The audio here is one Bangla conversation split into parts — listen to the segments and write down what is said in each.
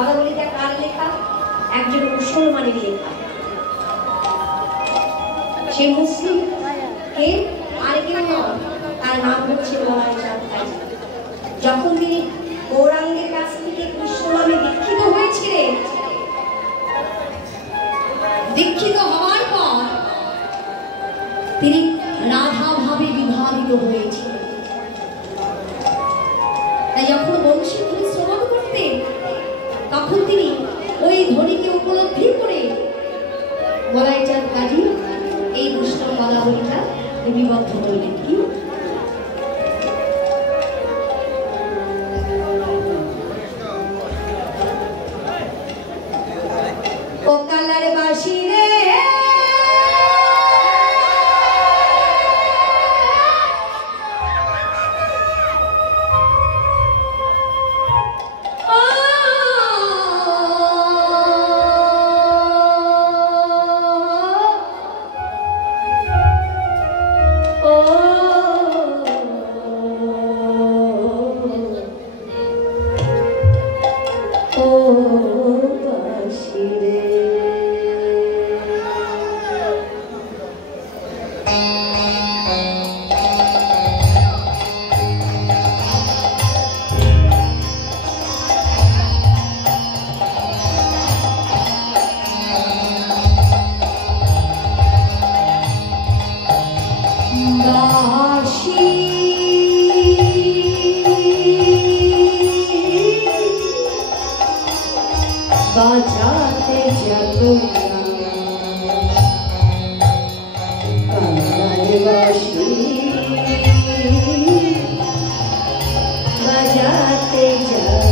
পদাবলীটা কার লেখা? একজন মুসলমানের লেখা। সে মুসলিম কে আর কেউ নয়, তার নাম হচ্ছে মহারাজ চাঁদ কাজী। যখন তিনি গৌরাঙ্গের কাছ থেকে কৃষ্ণ নামে দীক্ষিত হয়েছিলেন, দীক্ষিত হওয়ার পর তিনি রাধা ভাবে বিভাবিত হয়েছিলেন। তাই যখন বংশী ধনী শ্রবণ করতেন, তখন তিনি ওই ধ্বনিকে উপলব্ধি করে মহারাজ চাঁদ কাজী এই বৈষ্ণব পদাবলীটা লিপিবদ্ধ করলেন। কি ও কালার বাসি রে, বাজাতে যাবো কালার বাসি, বাজাতে যাবো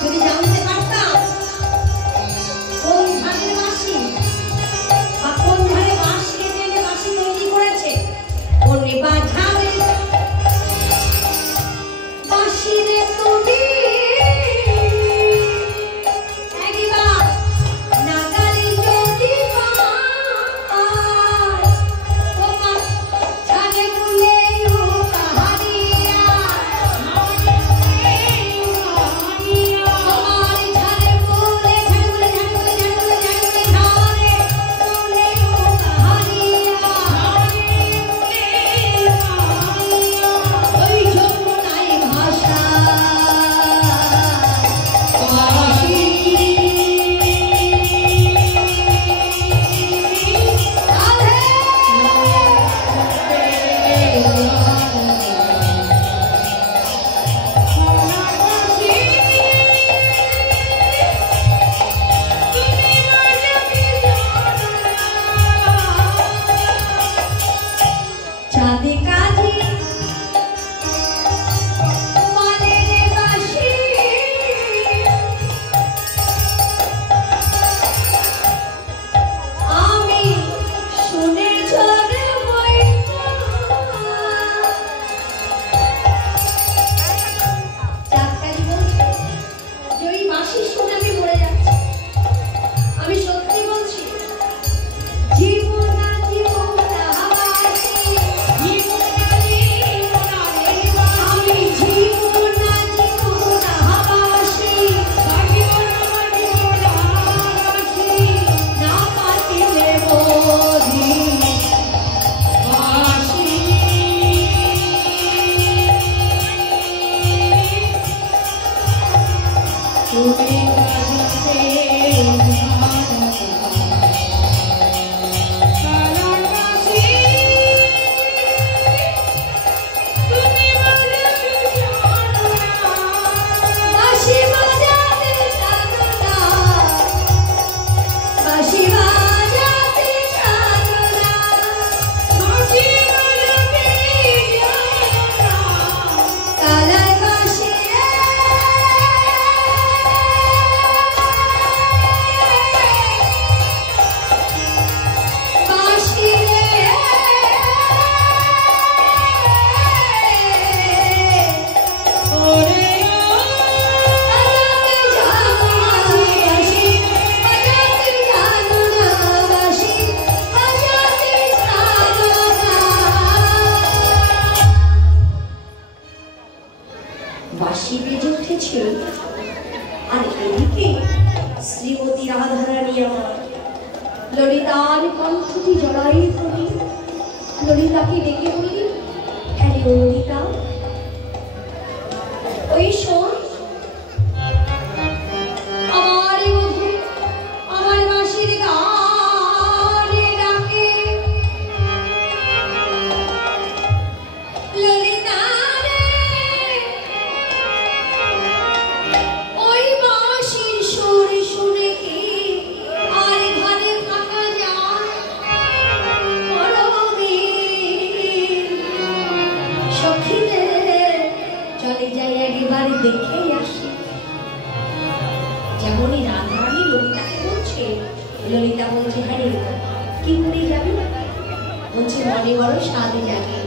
যদি জানতে পারতাম কোন ধানের বাঁশি বা কোন ধারে বাঁশ কেটে এনে বাঁশি তৈরি করেছে, বনে বাঁধানে বাঁশি রে তুমি একবার নাগালে যদি তোমার ধানে বলে বাঁশি বেজে উঠেছে। আর এদিকে শ্রীমতী রাধারানী আমার ললিতার কণ্ঠটি জড়াই ধরি ললিতাকে ডেকে বলি, হ্যাঁ রে ললিতা, ওই শোন আমার বধূ আমার বাঁশির গানে ডাকে। ললিতা দেখে আসি। যেমনই রাধারানী ললিতাকে বলছে, ললিতা বলছে হ্যাঁ রে কি করে যাবে, বলছে মনে বড় স্বাদ জাগে।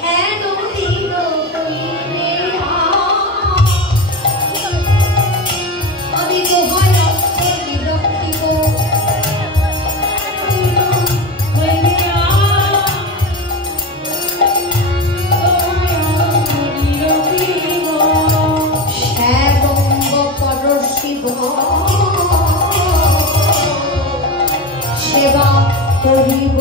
হ্যাঁ নদীর আমি দোহাই রক্ষিব সেবা করিব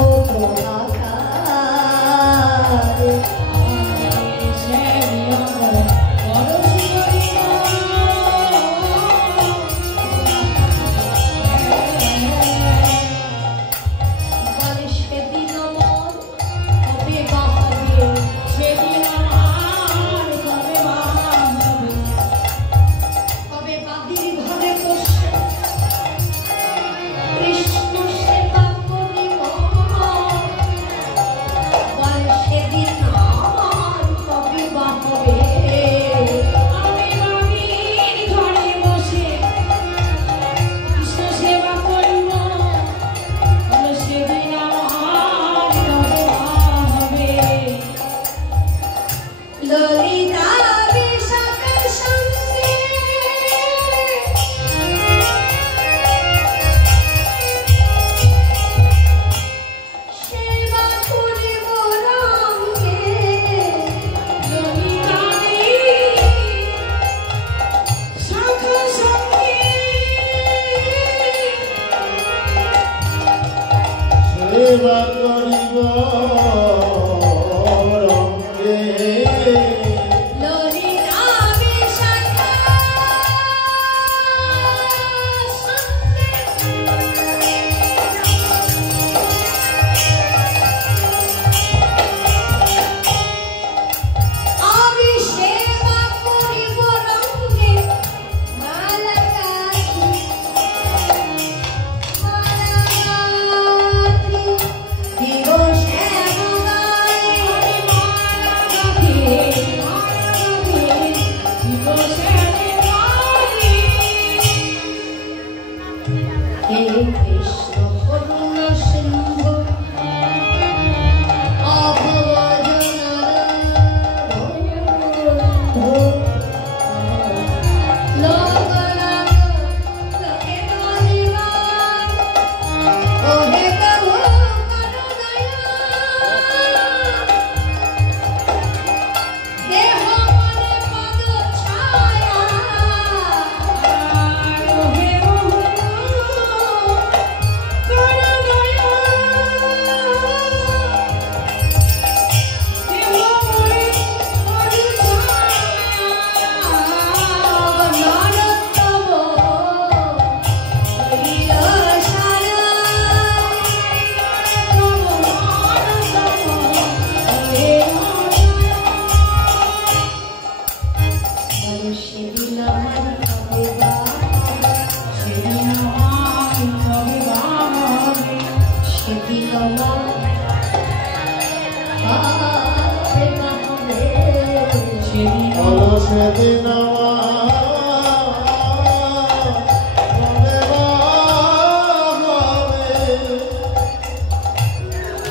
সেদিন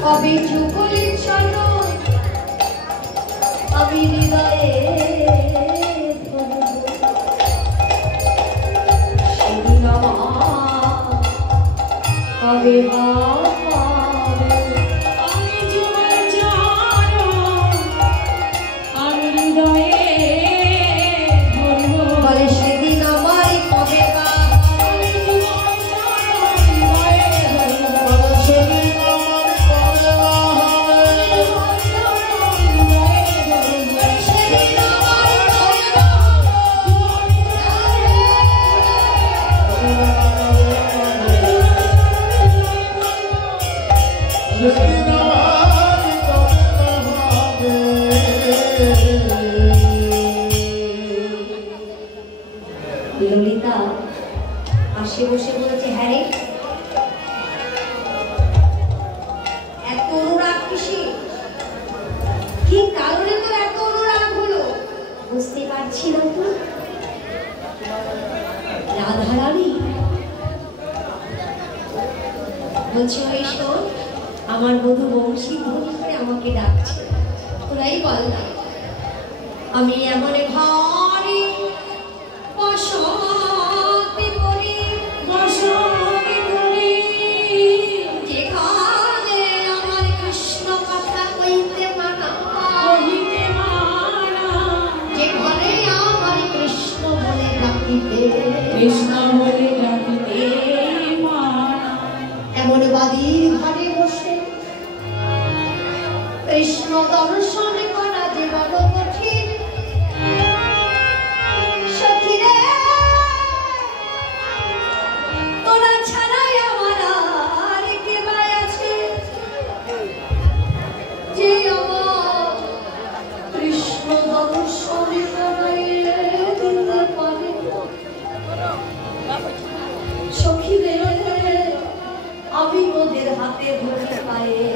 কবে যুগলের চরণ আমি হৃদয়ে সেদিন কবে ললিতা আসে বসে বলেছে, হ্যাঁ রে এত অনুরাগ কিসে, কি কারণে তোর এত অনুরাগ হলো বুঝতে পারছি না তো। রাধারানী বলছে, ওই শোন আমার বধূ বংশী ধ্বনি করে আমাকে ডাকছে, তোরাই বল না আমি এমন ঘরে বসতি করি যেখানে আমার কৃষ্ণ কথা কইতে মানা, যে ঘরে আমার কৃষ্ণ বলে ডাকিতে এমন বাদীর ঘরে বসে কৃষ্ণ দর্শন করা যে বড় কঠিন। সখীরে তোরা ছাড়াই আমার আর কে বা আছে, যে আমার কৃষ্ণ দর্শন করাইয়ে দিতে পারে। সখীরে আমি ওদের হাতে ধরে পায়ে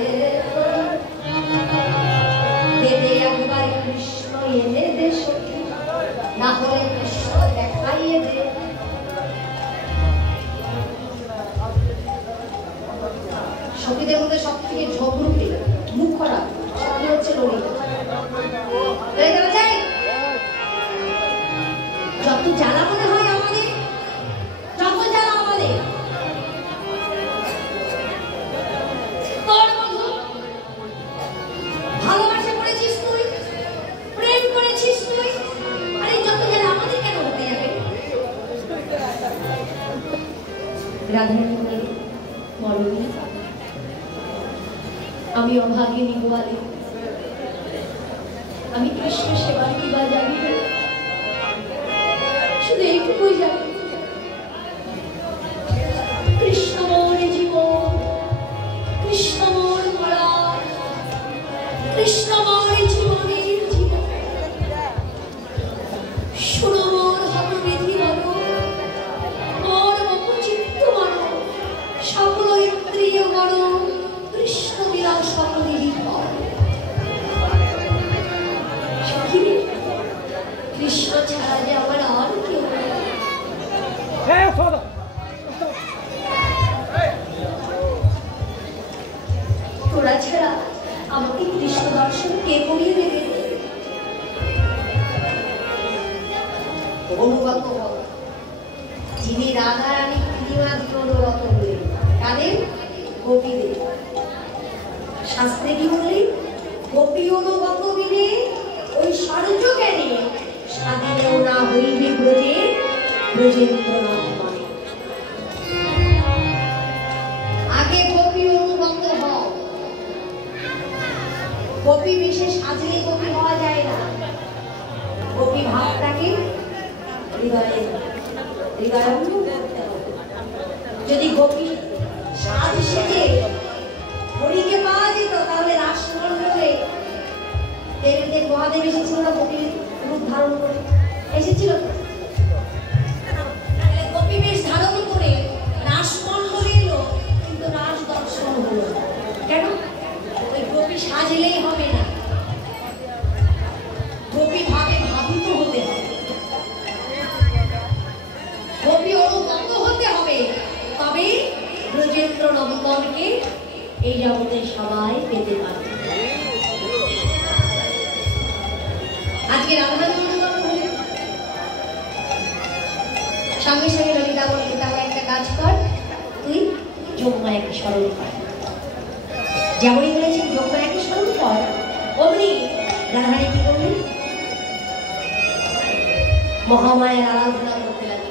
দেবে একবার কৃষ্ণ এনে দে সখী, না হলে কৃষ্ণ দেখাইয়ে দে। সখীদের মধ্যে সব থেকে ঝগড়ুটে মুখ খারাপ সখী হচ্ছে ললিতা। যায় যত জ্বালা মনে হয় আমাদের, যত জ্বালা আমাদের ভালোবাসা করেছিস তুই, প্রেম করেছিস তুই, আরে যত জ্বালা আমাদের কেন হতে যাবে। রাধারানী মরণী আমি অভাগিনী গোয়ালে, আমি কৃষ্ণ সেবা কিবা জানি না, শুধু এইটুকুই জানি কৃষ্ণ মোর জীবন, কৃষ্ণ মোর মরা, কৃষ্ণ মোর জীবনের জীবন। শোনো মোর হতবিধি বলো, মোর মুখচিত্ত বলো, সকল ইন্দ্রিয় বলো, কৃষ্ণ বিনা সকলেরই ফল। কৃষ্ণ ছাড়া যে আমার আর কেউ নেই। তোরা ছাড়া আমাকে কৃষ্ণ দর্শন কে করিয়ে দেবে? অনুগত হও, যিনি রাধারানী পূর্ণিমাদিকে অনুগত হলেন, কাদের? গোপীদের। শাস্ত্রে কি বললেন? গোপী অনুগত বিনে ওই সর্য জ্ঞানে স্বাধীনেও না হইবে ব্রজে, ব্রজেন্দ্রনাথ মানে। আগে গোপী অনুগত হও, গোপী বেশে সাজলে গোপী হওয়া যায় না। গোপী ভাবটাকে হৃদয়ে হৃদয়ঙ্গম করতে হবে। যদি গোপী সাজ সেজে হরিকে পাওয়া যেত তাহলে রাসমণ্ডলে দেবীদের মহাদেব এসেছিল না গোপীর রূপ ধারণ করে? এসেছিল। গোপী বেশ ধারণ করে রাসমণ্ডলে এলো, কিন্তু রাস দর্শন হলো কেন? ওই গোপী সাজলেই হবে না, গোপী ভাবে ভাবিত হতে হবে। এই জগতে সবাই পেতে পারে। আজকে রাধারানী সঙ্গে সঙ্গে ললিতা বলল তাহলে একটা কাজ কর, তুই যোগমায়াকে স্মরণ কর। যেমনই বলেছেন যোগমায়াকে স্মরণ কর, অমনি রাধারানী কি করলেন? মহামায়ের আরাধনা করতে লাগলেন।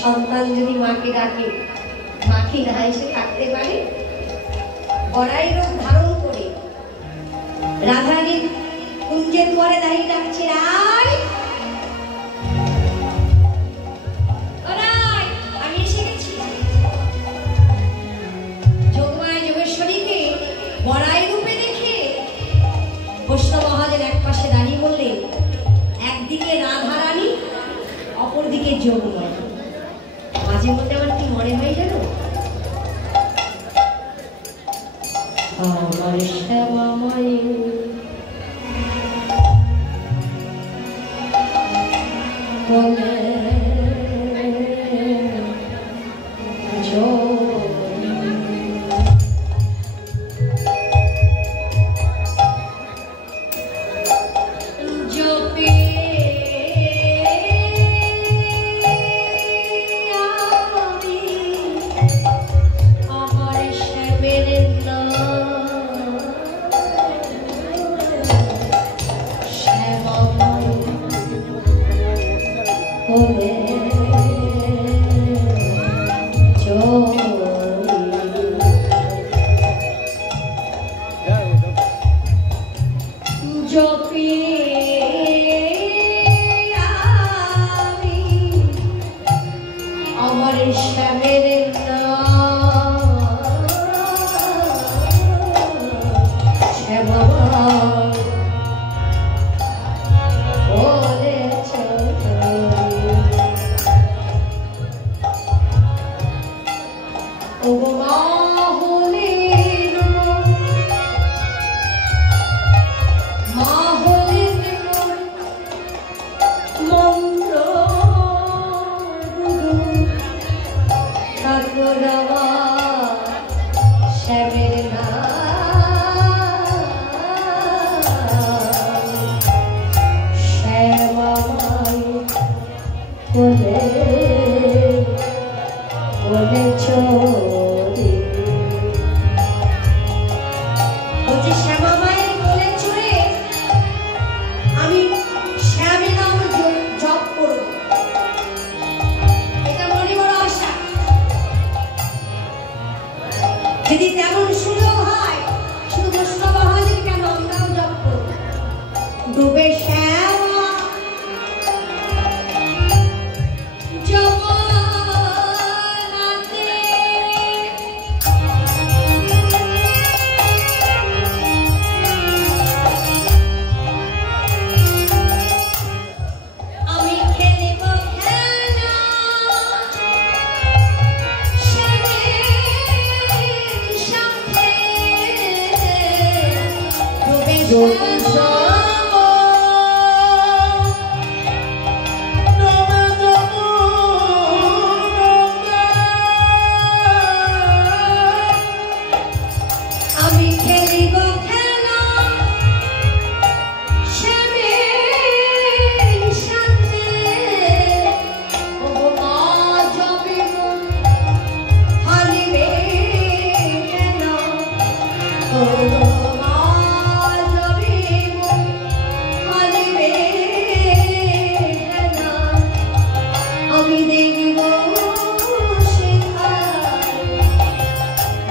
সন্তান যদি মাকে ডাকে, মাকে না এসে থাকতে পারে, বড়াই রূপ ধারণ করে রাধারানী কুঞ্জের পরে দাঁড়িয়ে ডাকছে, আমি এসে গেছি। যোগমায়া যোগেশ্বরীকে বড়াই রূপে দেখে বৈষ্ণব মহাজন এক পাশে দাঁড়িয়ে বললেন, একদিকে রাধারানী, অপরদিকে যোগমায়া। মাঝে মধ্যে আমার কি মনে হয় জানো, আমার শ্যামা মায়ের বলে যদি তেমন সুযোগ হয়, শুধু বৈষ্ণব মহাজন কেন, আমরাও জপ করব। ডুবে শ্যামা যমুনাতে,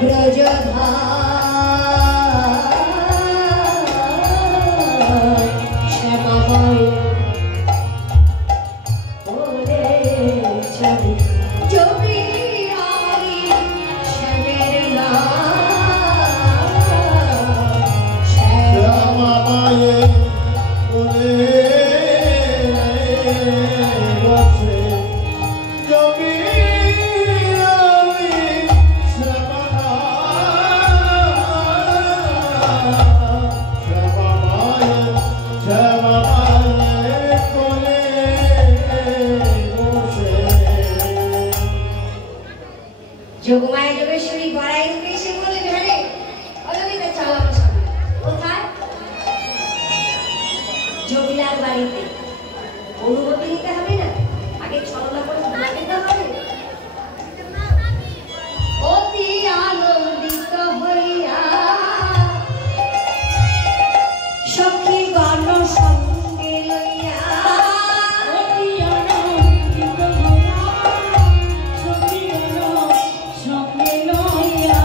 ব্রজধা শ্যামাময় ওরে ছবি জমি আলি শ্যামের শ্যামাময় ওরে বসে জমি যোগমায়া যোগেশ্বরী গড়াই রূপে এসে বলে ঢালে অলবিতা চল আমার সঙ্গে কোথায় জটিলার বাড়িতে অনুমতি নিতে হবে না আগে ছলনা করে দিতে হবে অতি আনন্দিত হইয়া সখী গণ সঙ্গে লইয়া অতি আনন্দিত হইয়া সখী গণ সঙ্গে লইয়া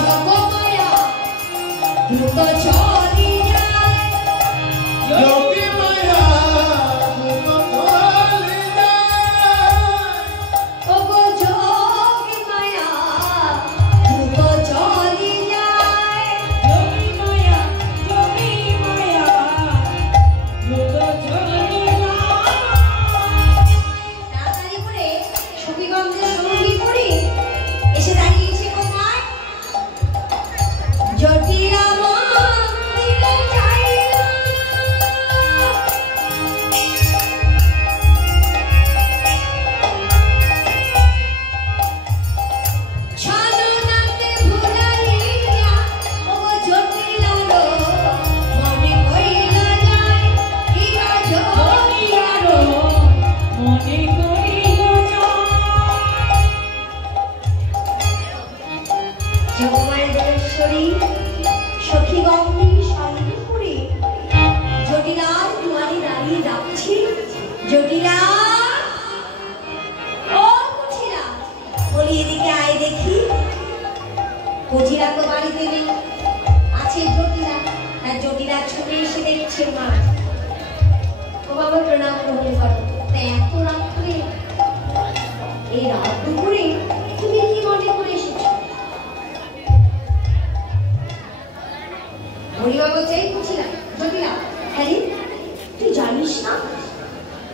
জগমায়া দ্রুত চলি যায় যোগী মায়া দ্রুত চলি যায় ওগো যোগী মায়া দ্রুত চলি যায় যোগী মায়া দ্রুত চলি যায় তাড়াতাড়ি করে সখীগণদের সঙ্গী করে এসে দাঁড়িয়েছে কোথায় জটিলা মন্দিরে যাইয়া ছলনাতে ভুলাইয়া ওগো জটিলারো মনে কইল যায় কিরা জটিলারো মনে কইল যায় যোগমায়া যোগেশ্বরী সখীগণের সঙ্গে করে জটিলার দুয়ারে দাঁড়িয়ে যাচ্ছি জটিলা ও কুঠিরা বলি এদিকে আয় দেখি কুঠিরা তো বাড়িতে নেই আছে জটিলা তার জটিলা ছুটে এসে দেখছে মা ও বাবা প্রণাম গ্রহণ করো তা এত রাত্রে এই রাত দুপুরে তুমি কি মনে করে এসেছো হরিবা বলছে এই কুঠিরা জটিলা হ্যাঁ রে, তুই জানিস না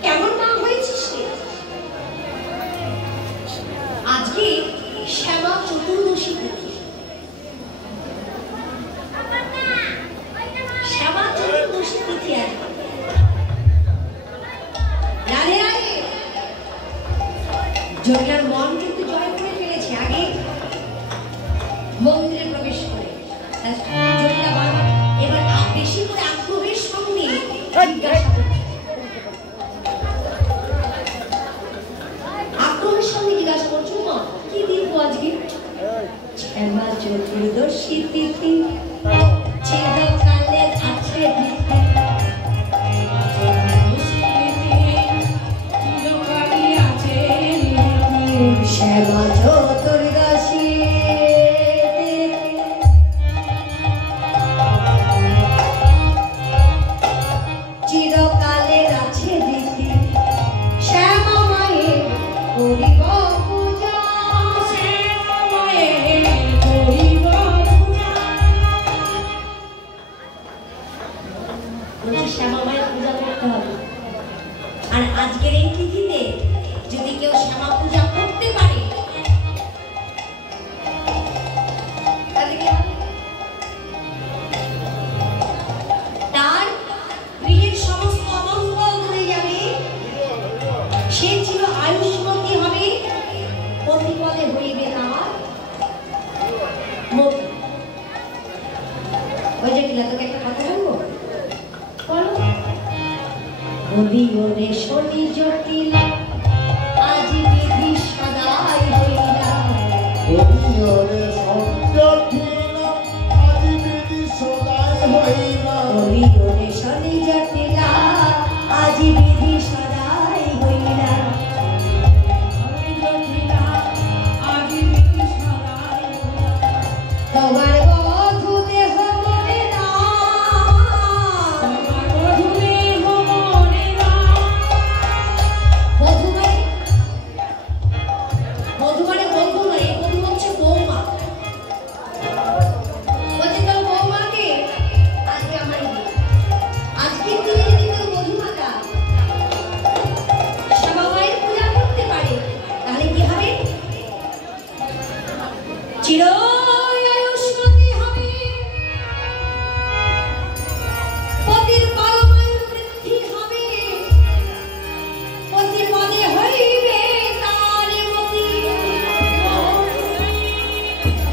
কেমন মা হয়েছিস রে আজকে শ্যামা চতুর্দশী তিথি শ্যামা চতুর্দশী তিথি আজকে রাধে রাধে জটিলার মন কিন্তু জয় করে ফেলেছে আগে মন্দিরে প্রবেশ করে জটিলা বারবার এবার বেশি করে আগ্রহের সঙ্গে জিজ্ঞাসা করছে আগ্রহের সঙ্গে জিজ্ঞাসা করছো মা কি দিব আজকে শ্যামা চতুর্দশী তিথি চিরকালের আছে তিথি শ্যামা চতুর্দশী চিরকালের আছে দিদি শ্যামা মায়ের করিব পূজা শ্যামা মায়ের করিব পূজা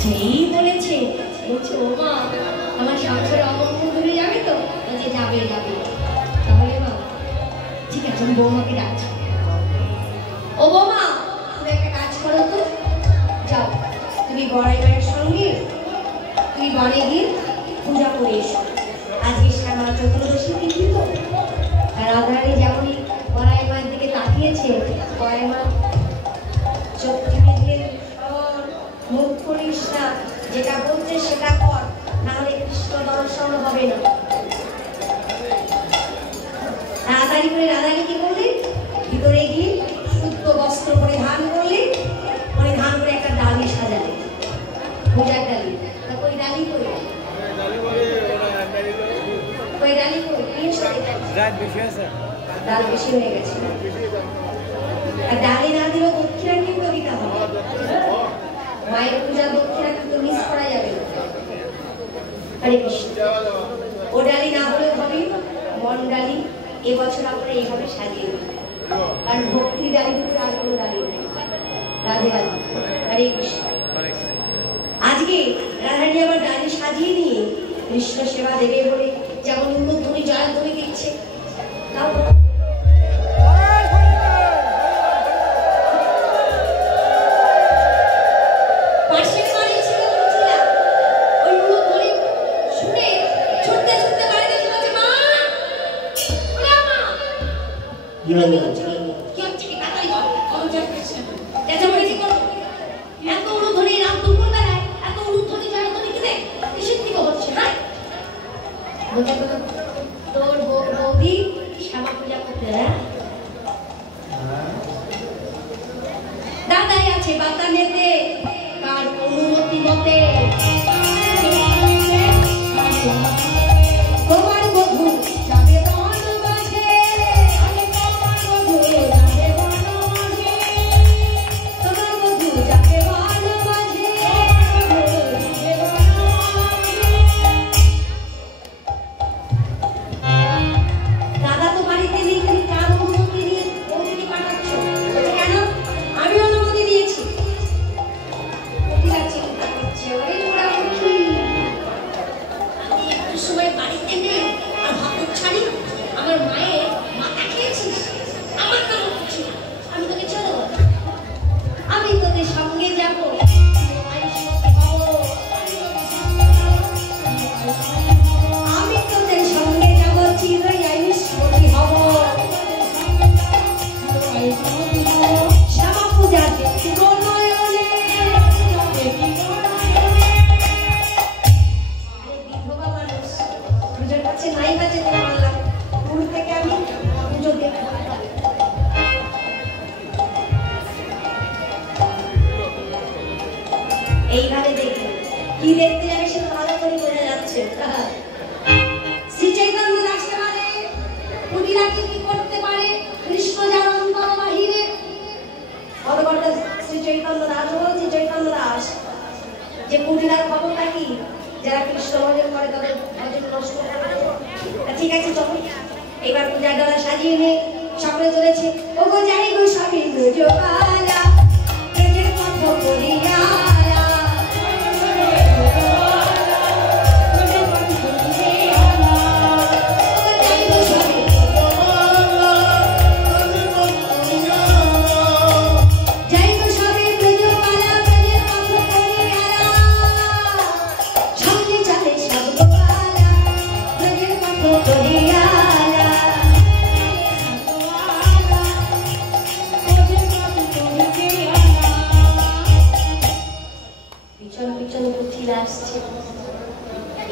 যেই বলেছে বলছে ও মা আমার সংসারে অমঙ্গল ধরে যাবে তো, বলছে যাবে যাবে। তাহলে মা ঠিক আছে, আমি বৌমাকে ডাকছি। ও বৌমা, তুমি একটা কাজ করো তো, যাও তুমি বড়াই মায়ের সঙ্গে তুমি বনে গিয়ে পূজা করে এসো। আজকে শ্যামা চতুর্দশী তিথি তো, রাধারানী যেমনই বড়াই মায়ের দিকে তাকিয়েছে, বড়াই মা চোখ থেকে দিয়ে মুখ করিস না, যেটা বলছে সেটা কর, নাহলে কৃষ্ণ দর্শন হবে না। তাড়াতাড়ি করে রাধারানী কি করলে, ভিতরে গিয়ে শুদ্ধ বস্ত্র পরিধান করলে, পরিধান করে একটা ডালি সাজালে, পূজার ডালি। ওই ডালি করে ওই ডালি করে ডাল বেশি হয়ে গেছে, আর ডালি না দিলেও দক্ষিণা কিন্তু দিতে হবে। মায়ের পূজা দক্ষিণা কিন্তু মিস করা যাবে না। হরে কৃষ্ণ। ও ডালি না হলে হবে মন ডালি। এবছর আমরা এইভাবে সাজিয়ে দিই, কারণ ভক্তি ডালি কিন্তু আর কোনো ডালি নেই। রাধে রাধে, হরে কৃষ্ণ। আজকে রাধারানী আবার ডালি সাজিয়ে নিয়ে কৃষ্ণ সেবা দেবে বলে যেমন উন্নতধ্বনি জয়ধ্বনি দিচ্ছে, তাও তোর বৌদি শ্যামা পূজা করতে দাদাই আছে বাতানেতে, তার অনুমতি মতে তোমার বধূ যাবে বনবাসে, তোমার বধূ যাবে বনবাসে, তোমার বধূ যাবে বনবাসে। দাদা তো বাড়িতে নেই, তুমি কার অনুমতি নিয়ে বৌদিকে পাঠাচ্ছ? কেন? আমি অনুমতি দিয়েছি। চিন্তা করছে, ওরে মোড়ামুখী, আমি একটু সময় বাড়িতে নেই আর ভাবছানি আমার মায়ের মাথা খেয়েছিস, আমার নাম হচ্ছে আমি তোকে চলো, আমি তোদের সঙ্গে যাবো, আমি তোদের সঙ্গে যাবো, চিরই আয়ুষ্মতি হব। শ্যামা পূজা দেখি গো নয়নে, বিধবা মানুষ পুজোর কাছে নাই বাজে পারলাম, দূর থেকে আমি পুজো দেখবো। এইভাবে দেখবে কি দেখতে যাবে সেটা ভালো করে বোঝা যাচ্ছে। শ্রী চৈতন্য আসতে পারে, কুটিরা কি করতে পারে, কৃষ্ণ যার অন্তর বাহিরে। ভগবানটা শ্রী চৈতন্য দাস বলছে, চৈতন্য দাস যে কুটিরার খবরটা কি, যারা কৃষ্ণ ভজন করে তাদের ভজন নষ্ট করে। ঠিক আছে, চলো এবার পূজার ডালা সাজিয়ে নিয়ে সকলে চলেছে। ও গো যাই গো স্বামী ব্রজবালা, ব্রজের পথ করিয়া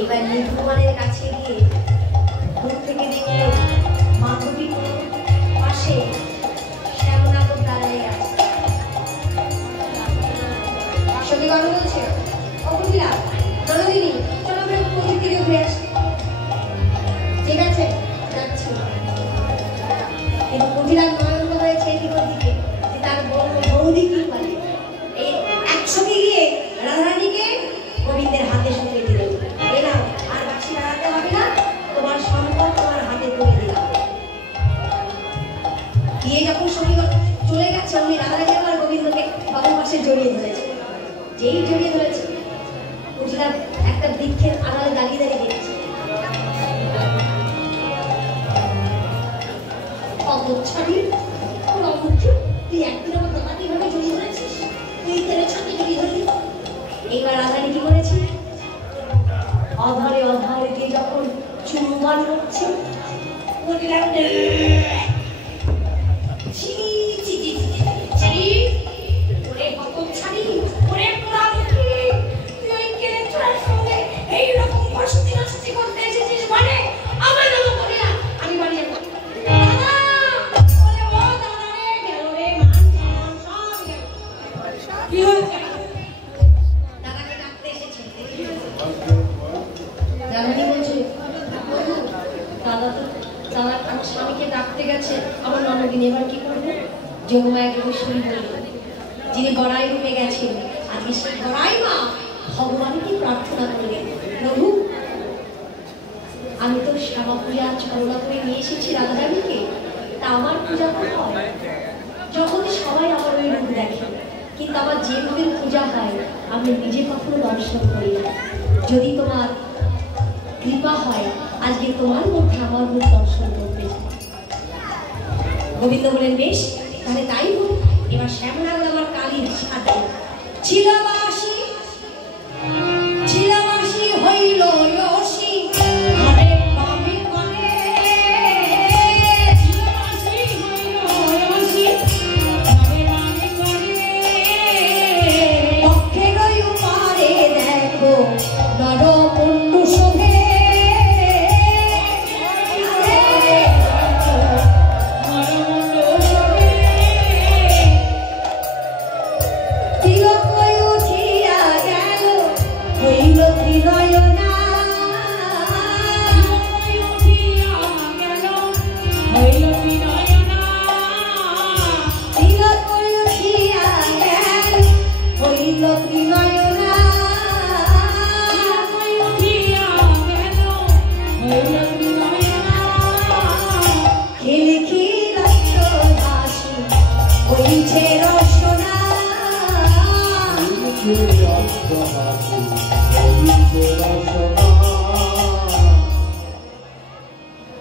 এবার নিধুমানের কাছে গিয়ে দূর থেকে দেখলে মাধবীর পাশে শ্যামনাগর দাঁড়িয়ে আছে। সত্যি কথা বলছে, অবুঝিলা ননদিনী, চলো আমরা নদীর তীরে ঘুরে আসি। ঠিক আছে, যাচ্ছি। কিন্তু কুটিরার নয়ন হয়েছে এদিক ওদিকে, তার বৌদি কি বলে, এই একসঙ্গে গিয়ে রাধারানীকে গোবিন্দের হাতে শুনে দিল, এলাম আর বাসি দাঁড়াতে হবে না, তোমার সম্পদ তোমার হাতে তুলে দিলাম। গিয়ে যখন সঙ্গী চলে গেছে, উনি রাধারানী আবার গোবিন্দকে বাবার পাশে জড়িয়ে ধরেছে। যেই জড়িয়ে ধরেছে একটা বৃক্ষের আড়ালে দাঁড়িয়ে দাঁড়িয়ে দেখছে। অবচ্ছারি তুই একদিন আমার দাদাকে এভাবে জড়িয়ে ধরেছিস, তুই তেলের সাথে জড়িয়ে ধরলি। এইবার রাধারানী কি করেছে, অধরে অধরে দিয়ে যখন চুম্বন হচ্ছে, যিনি বড়াই রূপে গেছেন, আজকে সেই বড়াই মা ভগবানকে প্রার্থনা করলেন, প্রভু আমি তো শ্যামা পূজা ছলনা করে নিয়ে এসেছি রাধারানীকে, তা আমার পূজা হয় যখন সবাই আমার ওই রূপ দেখে, কিন্তু আমার যে রূপের পূজা হয় আমি নিজে কখনো দর্শন করি না। যদি তোমার কৃপা হয় আজকে তোমার মধ্যে আমার রূপ দর্শন করতে চাই। গোবিন্দ বলেন বেশ, তাহলে তাই হোক। এবার শ্যামনাগ আমার কালীর সাথে ছিলাবাসী ছিলাবাসী হইল যশী, ঘরে পাবে ঘরে ছিলাবাসী হইল যশী, ঘরে পাবে ঘরে পক্ষে রই পারে দেখো নর পুণ্য শোভে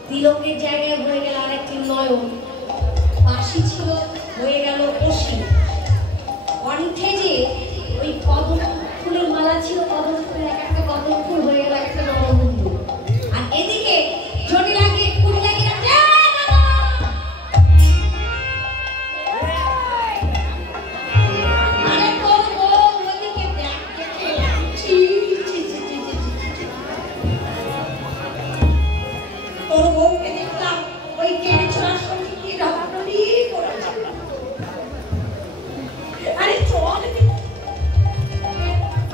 তিলকের জায়গায় হয়ে গেল আরেকটি নয়ন, বাঁশি ছিল হয়ে গেল বসি, কণ্ঠে যে ওই কদম ফুলের মালা ছিল, কদম ফুলের এক একটা কদম ফুল হয়ে গেল একটা নববধূ। আর এদিকে জটিলাকে কুটিলাকে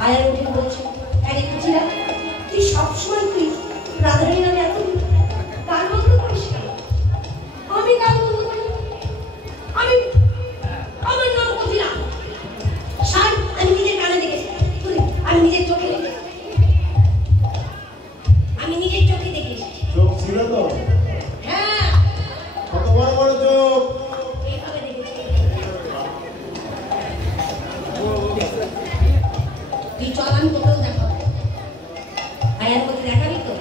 আয়ার উঠে বলছে, আরে কুচিরা তুই সবসময় তুই রাধারানী নামে এত গান বন্ধ করিস কেন? আমি গান বন্ধ করি, আমি আমার নাম কুচিরা সার আমি নিজের কানে দেখেছি, আমি নিজের চোখে দেখেছি, আমি নিজের চোখে দেখেছি। চোখ ছিল তো? হ্যাঁ, কত বড় বড় চোখ, এইভাবে দেখেছি। তুই চল আমি তোকেও দেখাবো। আয়ার বলছে দেখাবি তো?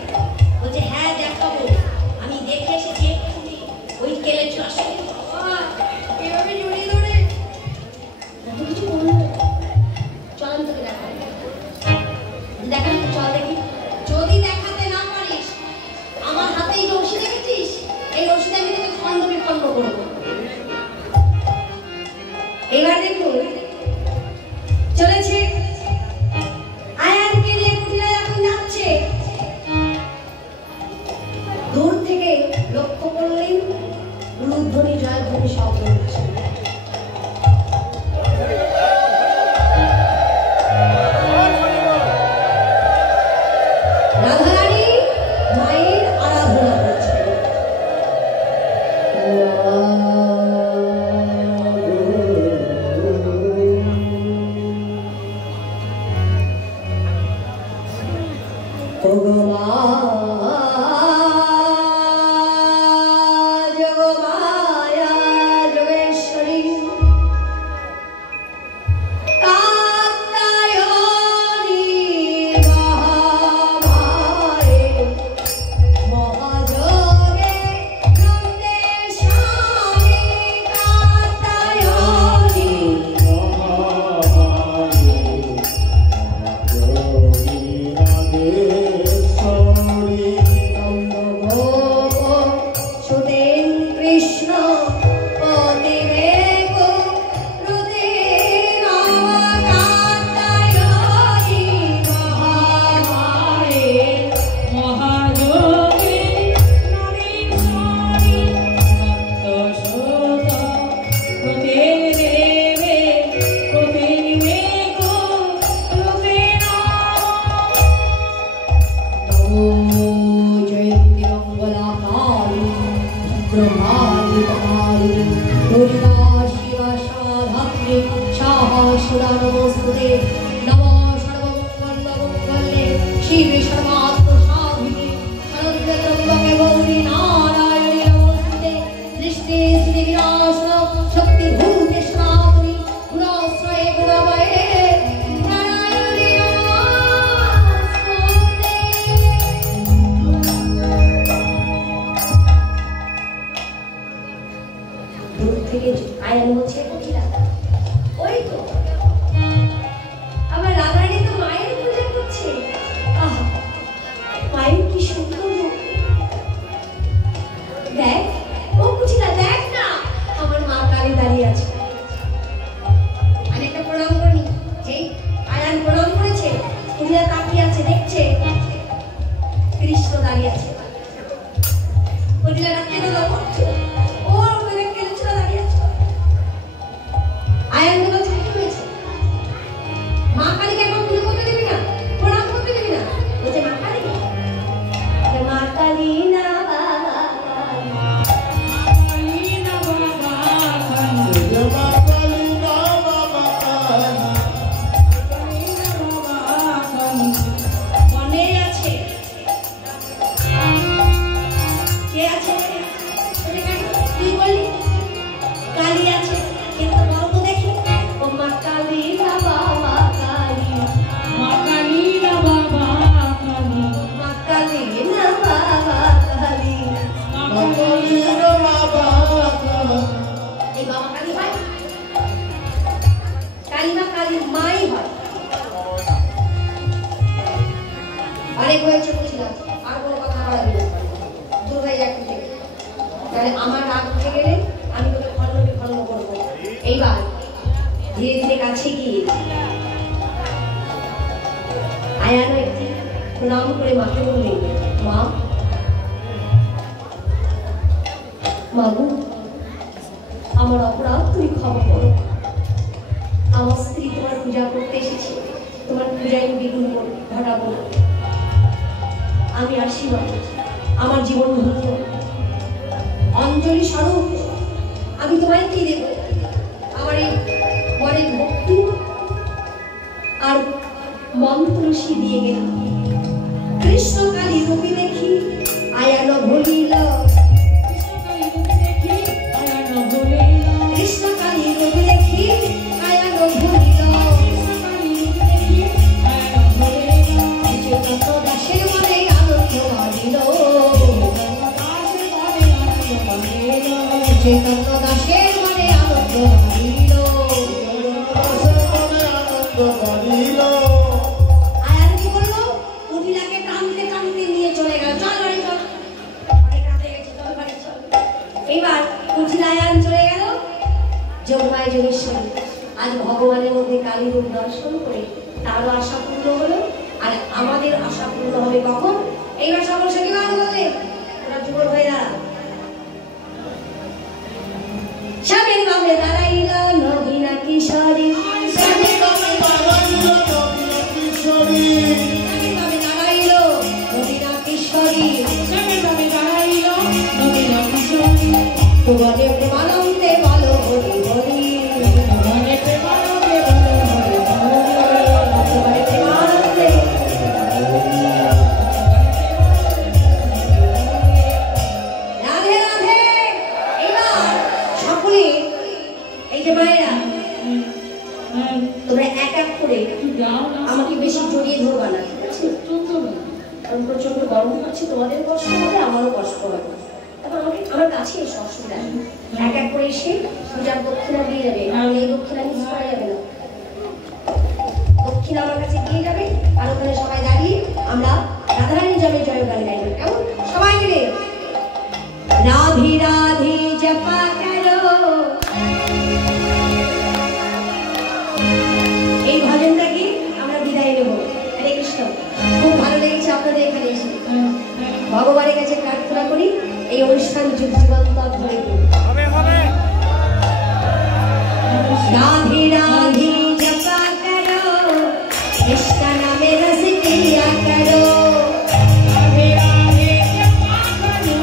বলছে হ্যাঁ দেখাবো, আমি দেখে এসেছি এক্ষুনি ওই কেলে চল এভাবে জড়িয়ে ধরে কত কিছু বললো। চল আমি তোকে দেখাবো, দেখাবি তো? চল দেখি। যদি দেখাতে না পারিস আমার হাতে এই রশি দেখেছিস, এই রশিতে আমি তোকে খণ্ড বিখণ্ড করবো। এবার দেখুন চলেছে আয়ানকে নিয়ে কুটিরা যখন যাচ্ছে, দূর থেকে লক্ষ্য করলেন রুদ্ধনি জয়ধ্বনি শব্দ হচ্ছে। রাধারানী মায়ের আরাধনা করছে। নমস্তুতে নমঃ সর্বমঙ্গলে শিবে সর্বাত্মসাধিকে শরদ্রে ত্রম্বকে গৌরী নারায়ণী নমস্তুতে দৃষ্টি স্থিতি বিনাশ শক্তি ভূতে সনাতনী গুণাশ্রয়ে গুণাবয়ে নারায়ণী নমস্তুতে। দূর থেকে আয়ান বলছে কোকিলা ওই তো আমার রাধারানী তো মায়ের পূজা করছে। আহা মায়ের কি সুন্দর রূপ। দেখ ও কুচিলা দেখ না আমার মা কালী দাঁড়িয়ে আছে। অনেকটা প্রণাম করি যেই আয়ান প্রণাম করেছে কুচিলা তাকিয়ে আছে দেখছে কৃষ্ণ দাঁড়িয়ে আছে। কুচিলা কেন করছে ও ওখানে কৃষ্ণ দাঁড়িয়ে আছে। আয়ান বলছে কি হয়েছে মা কালীকে এখন পুজো করতে দিবি না প্রণাম করতে দিবি না। বলছে মা কালী না বাবা মনে আছে কে আছে তুই বললি কালী আছে কিন্তু বলতো দেখি ও মা কালী না বাবা কালী মা কালী না বাবা কালী মা কালী না বাবা কালী মা কালী না বাবা কালী। এই বাবা কালী হয় কালী মা কালীর মাই হয়। অনেক হয়েছে বুঝলাম আর কোনো কথা বাড়াবি না দূর হয়ে যাক থেকে তাহলে আমার রাগ উঠে গেলে আমি তোকে খণ্ড বিখণ্ড করবো। এইবার ধীরে ধীরে কাছে গিয়ে আয়ানো একটি প্রণাম করে মাকে বললেন মা মাগু আমার অপরাধ তুমি ক্ষমা করো। আমার স্ত্রী তোমার পূজা করতে এসেছে তোমার পূজায় বিঘ্ন ঘটাবো না। আমি আশীর্বাদ আমার জীবন ধন্য অঞ্জলি স্বরূপ আমি তোমায় কি দেব আমার এই বরের ভক্তি আর মন্ত্রশী দিয়ে গেলাম। কৃষ্ণ কালী রূপী দেখি আয়ানো ভুলিল কৃষ্ণ কালী রূপী দেখি আয়ানো ভুলিল চৈতন্য দাসের মনে আনন্দ বাড়িল চৈতন্য দাসের মনে আনন্দ বাড়িল। আয়ান কি বললো কুটিলাকে টানতে টানতে নিয়ে চলে গেল চল বাড়ি চল অনেক রাত হয়ে গেছে চল বাড়ি চল। এবার কুটিলা আয়ান চলে গেল যোগমায় যোগেশ্বরী। আজ ভগবানের মধ্যে কালী রূপ দর্শন করে তারও আশা পূর্ণ হলো আর আমাদের আশা পূর্ণ হবে কখন। এইবার সকল সখী গান বলবে ওরা যুগল হয়ে দাঁড়া স্বামীর বামে দাঁড়াইল নবীনা কিশোরী স্বামীর বামে দাঁড়াইল নবীনা কিশোরী স্বামীর বামে দাঁড়াইল নবীনা কিশোরী স্বামীর বামে দাঁড়াইল নবীনা কিশোরী ভুবনে প্রেমানন্দে বলো হরি হরি ভুবনে প্রেমানন্দে বলো হরি হরি ভুবনে প্রেমানন্দে রাধে রাধে। এবার সকলে এই যে মায়েরা তোমরা এক এক করে আমাকে বেশি জড়িয়ে ধরবা না ঠিক আছে কারণ প্রচন্ড গরম হচ্ছে তোমাদের কষ্ট হবে আমারও কষ্ট হবে। তবে আমাকে আমার কাছে এসে অসুবিধা এক এক করে এসে পূজার দক্ষিণা দিয়ে যাবে কারণ এই দক্ষিণা মিস করা যাবে না। দক্ষিণা আমার কাছে দিয়ে যাবে আর ওখানে সবাই দাঁড়িয়ে আমরা রাধারানী জমে জয় গান গাইব কেমন সবাই মিলে রাধে রাধে জপা করো। এই ভজনটাকে আমরা বিদায় নেব। হরে কৃষ্ণ। খুব ভালো লেগেছে আপনাদের এখানে এসে। ভগবানের কাছে প্রার্থনা করি এই অনুষ্ঠান জীবন্ত ধরে রাধে রাধে জপা করো কৃষ্ণ নামে রস পিয়া করো রাধে রাধে জপা করো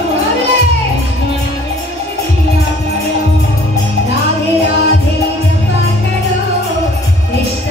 রাধে রাধে জপা করো কৃষ্ণ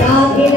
রাধে